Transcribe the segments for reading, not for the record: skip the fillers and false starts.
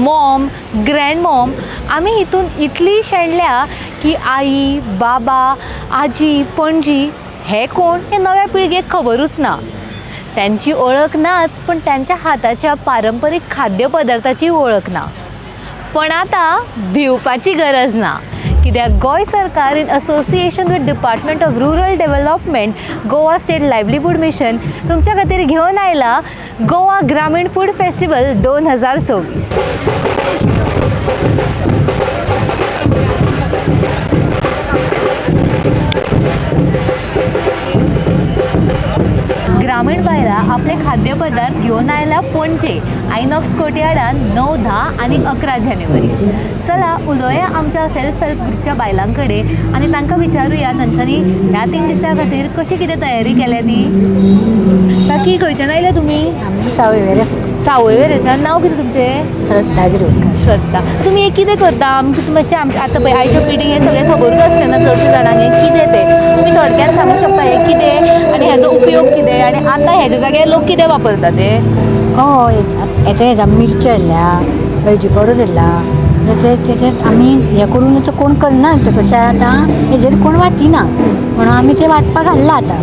Maugham, grand Maugham आम्ही इथून इतली शेणल्या की आई, बाबा, आजी, पणजी हे कोण हे नव्या पिळगेक खबरूच ना. त्यांची ओळख नाच, पण त्यांच्या हाताच्या पारंपरिक खाद्यपदार्थाची ओळख ना. पण आता भिवपाची गरज ना, कित्याक गोंय सरकार in association with department of rural development Goa state livelihood mission तुमच्या खातीर घेवन आयला गोवा ग्रामीण फूड फेस्टिवल 2026. ग्रामीण बायला आपले खाद्यपदार्थ घेऊन आयला पणजे आयनॉक्स कोर्टयार्डान 9, 10 आणि 11 जानेवारी. चला उलोया आमच्या सेल्फ हेल्प ग्रुपच्या बायलांकडे आणि तांकां विचारूया तांच्यांनी ह्या 3 दिसां खातीर कशी कितें तयारी केल्या ती. बाकी खंयच्यान आयल्या तुमी? सावयवेरेसान. नांव कितें तुमचें? श्रद्धा गिरोडकर. श्रद्धा. तुमी हे कितें करता? आमकां मातशें आतां पळय आयच्या पिढीक हें सगळें खबरूच आसचें ना चडशे जाणांक हें कितें तें. तुमी थोडक्यात सांगूंक शकता हें कितें आनी हेजो उपयोग कितें आनी आतां हेज्या जाग्यार लोक कितें वापरता ते? हेजा मिरच्यो हाडल्या, हळदी पावडर हाडला, तेजेर आमी हें करून कोण करना तशें आतां हेजेर कोण वाटिना, म्हणून आमी तें वाटपाक हाडला आतां.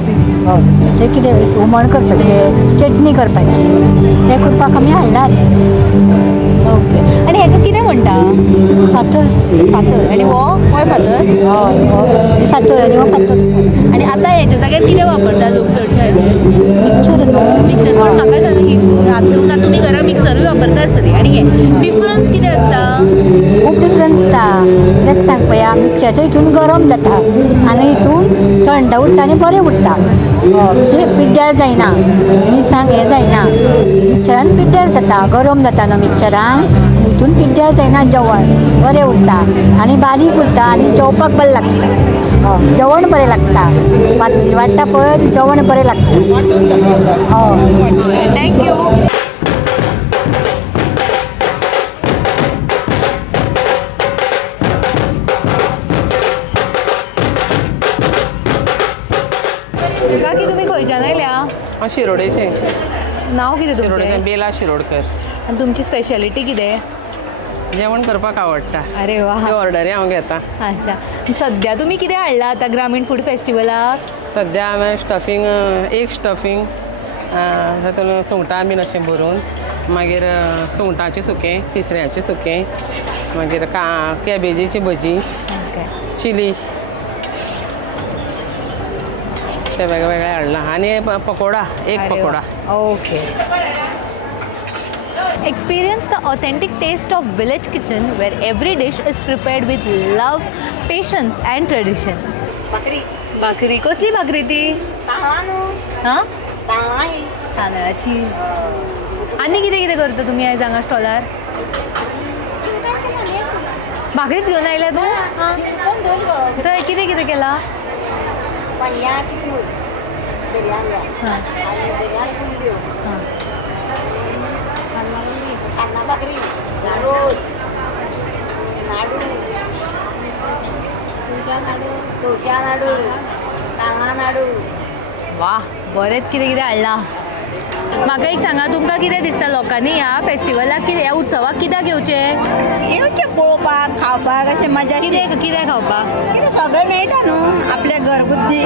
हय, तें कितें हुमण करपाचें, चटणी करपाची तें करपाक आमी हाडलात. ओके. आनी हेका कितें म्हणटा? फातर. फातर. आनी हो फातर? हय, ती फातर आनी हो फातर. आनी आतां हेच्या जाग्यार कितें वापरता लोक चडशे हेजेर? Mixer mixer. पण म्हाका सांग, आतां तुमी घरा मिक्सरूय वापरता आसतली आनी हे डिफरन्स कितें आसता? खूब डिफरन्स आसता. तें सांग पळया, मिक्सराच्या हितून गरम जाता आनी हितून थंड उरता आनी बरें उरता. म्हणजे पिड्ड्यार जायना, मिरसांग हें जायना. मिक्सरान पिड्ड्यार जाता, गरम जाता न्हू मिक्सरान, हितून पिड्ड्यार जायना. जेवण बरें उरता आनी बारीक उरता आनी जेवपाक बरें लागता. जेवण बरें लागता. पातळी वाडटा पळय जेवण बरें लागता. थँक्यू. काकी तुमी खंयच्यान आयल्या? हांव शिरोडेचें. नांव कितें शिरोडेचें तुमचें? बेला शिरोडकर. आनी तुमची स्पेशालिटी कितें? जेवण करपाक आवडटा. अरे वा. ते ऑर्डरी हांव घेता. अच्छा. सद्या तुमी कितें हाडला आतां ग्रामीण फूड फेस्टिवलाक? सद्या हांवें स्टफींग, एक स्टफींग तातूंत सुंगटां बीन अशें भरून, मागीर सुंगटांचें सुकें, तिसऱ्याचें सुकें, मागीर कॅबेजीची भजी, चिली, अशें वेगवेगळें हाडलां. आनी पकोडा, एक pakoda. Okay. Experience the authentic taste of village kitchen where every dish is prepared with love, patience and tradition. भाकरी कसली भाकरी ती? हां? तांदळाची. आनी कितें कितें करता तुमी आयज हांगा स्टॉलार? भाकरीच घेवन आयल्या तूं? थंय कितें कितें केलां? वा, बरेंच कितें कितें हाडलां. म्हाका एक सांगा, तुमकां कितें दिसता लोकांनी ह्या फेस्टिवलाक कितें ह्या उत्सवाक कित्याक येवचें? येवचें पळोवपाक, खावपाक, अशें मजा. कितें कितें खावपाक? कितें सगळें मेळटा न्हू आपल्या घरगुती.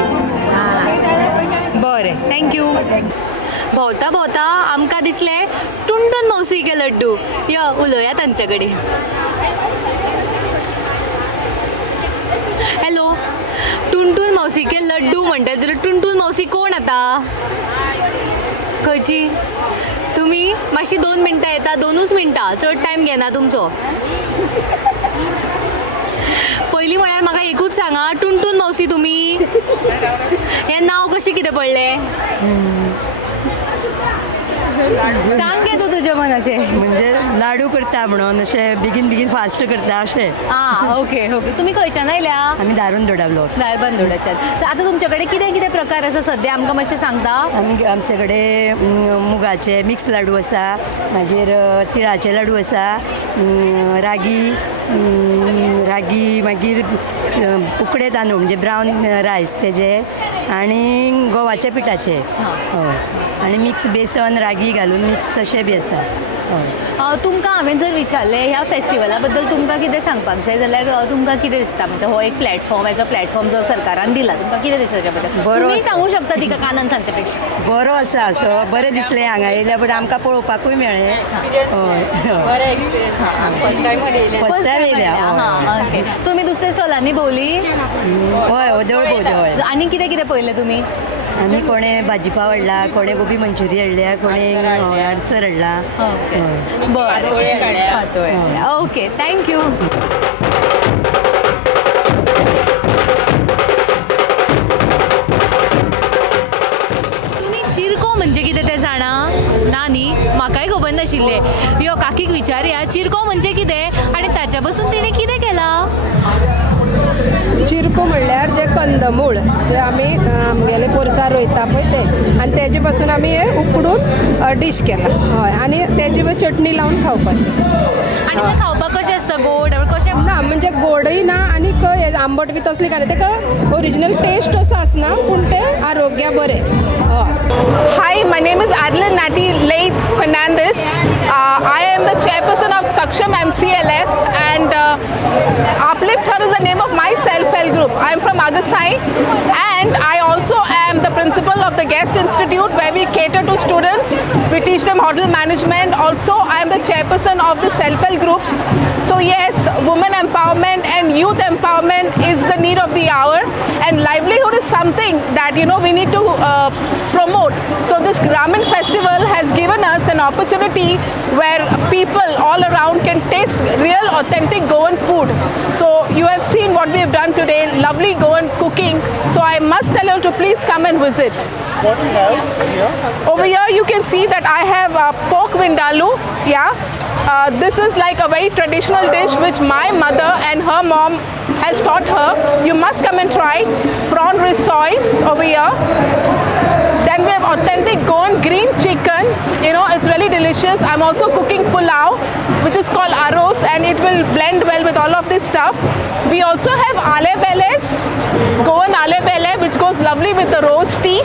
बरें, थँक्यू. भोंवता भोंवता आमकां दिसलें टुनटुन मौसी के लड्डू. यो उलोवया तांचे कडेन. हॅलो, टुनटुन मौसी के लड्डू म्हणटा जाल्यार टुनटुन मौसी कोण आतां? खंयची? तुमी मातशी 2 मिनटां येता, 2च मिनटां, चड टायम घेना तुमचो. पयलीं म्हळ्यार म्हाका एकूच सांगा, टुनटुन मौसी तुमी हें नांव कशें कितें पडलें? सांग गे तूं तुज्या मनाचें. म्हणजे लाडू करता म्हणून अशें बेगीन बेगीन फास्ट करता अशें. आं, ओके ओके. तुमी खंयच्यान आयल्या? आमी दारून दोडावलो. धारबांदोडाच्यान. तर आतां तुमचे कडेन कितें कितें प्रकार आसा सद्या आमकां मातशें सांगता? आमचे कडेन मुगाचे मिक्स लाडू आसा, मागीर तिळाचे लाडू आसा, रागी मागीर उकडे तांदूळ म्हणजे ब्रावन रायस तेजे, आनी गव्हाच्या पिठाचे. हय. आनी मिक्स बेसन रागी घालून मिक्स तशें बी आसा. तुमकां हांवें जर विचारलें ह्या फेस्टिवला बद्दल तुमकां कितें सांगपाक जाय जाल्यार तुमकां कितें दिसता म्हणजे हो एक प्लॅटफॉर्म एज अ प्लॅटफॉर्म जो सरकारान दिला तुमकां कितें दिसता हेच्या बद्दल बरो तुमी आसा. सांगू शकता तिका कानान सांगच्या पेक्षा बरो आसा असो बरें दिसलें हांगा येयल्या बट आमकां पळोवपाकूय मेळ्ळें हय फर्स्ट टायम येयल्या हय. ओके तुमी दुसऱ्या स्टॉलांनी भोंवली हय देवळ भोंवली हय आनी कितें कितें पळयलें तुमी आमी कोणे भाजी पाव हाडला कोणे गोबी मंचुरी हाडल्या कोणे आडसर हाडला बरें पातोळ्या ओके थँक्यू तुमी चिरको म्हणजे कितें तें जाणा ना न्ही म्हाकाय खबर नाशिल्लें यो काकीक विचारया चिरको म्हणजे कितें आनी ताच्या पासून तिणें कितें केलां चिरको म्हणल्यार जे कंदमूळ जे आमी आमगेले पोरसार रोयता पळय ते आनी तेजे पासून आमी हे उकडून डीश केला हय आनी तेजी चटणी लावन खावपाची आनी तें खावपाक कशें आसता गोड कशें ना म्हणजे गोडय ना आनी आंबट बी तसली काय ना तेका ओरिजिनल टेस्ट असो आसना पूण ते आरोग्या बरें हय Hi, my name is Adeline Nati Leith Fernandez. I am the chairperson of Saksham MCLF and Uplift Her is the name of my self-help group. I am from Agasai and I also am the principal of the Guest Institute where we cater to students. We teach them hotel management. Also, I am the chairperson of the self-help groups. So yes, women empowerment and youth empowerment is the need of the hour and livelihood is something that we need to promote. So this Gramin festival has given us an opportunity where people all around can taste real authentic Goan food. So you have seen what we have done today, lovely Goan cooking. So I must tell you to please come and visit. What we have here? Over here you can see that I have pork vindaloo. Yeah. This is like a very traditional dish which my mother and her mom has taught her. You must come and try. Prawn rissois over here. Then we have authentic Goan green chicken. It's really delicious. I'm also cooking pulao, which is called aros, and it will blend well with all of this stuff. We also have ale beles, Goan ale bele, which goes lovely with the rose tea.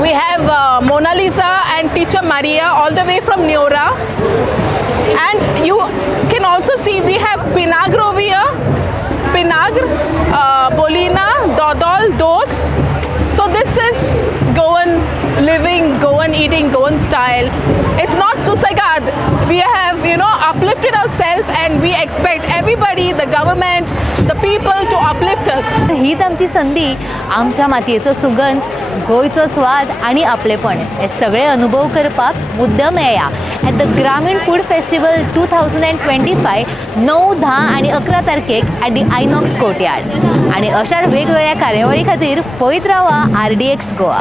We have Mona Lisa and Teacher Maria all the way from Neora. And you can also see we have Pinagr over here. Pinagr, Bolina, Dodol, Dos. So this is Goan living, Goan eating, Goan style. It's not Susagad. We have, uplifted ourselves and we expect everybody, the government, the people to uplift us. हीच आमची संधी आमच्या मातयेचो सुगंध गोंयचो स्वाद आनी आपलेपण हे सगळे अनुभव करपाक मुद्दम येया एट द ग्रामीण फूड फेस्टिवल 2025 9, 10 आनी 11 तारखेक ॲट दी आयनॉक्स कोर्टयार्ड आनी अशाच वेगवेगळ्या कार्यावळी खातीर पळयत रावा RDX गोवा.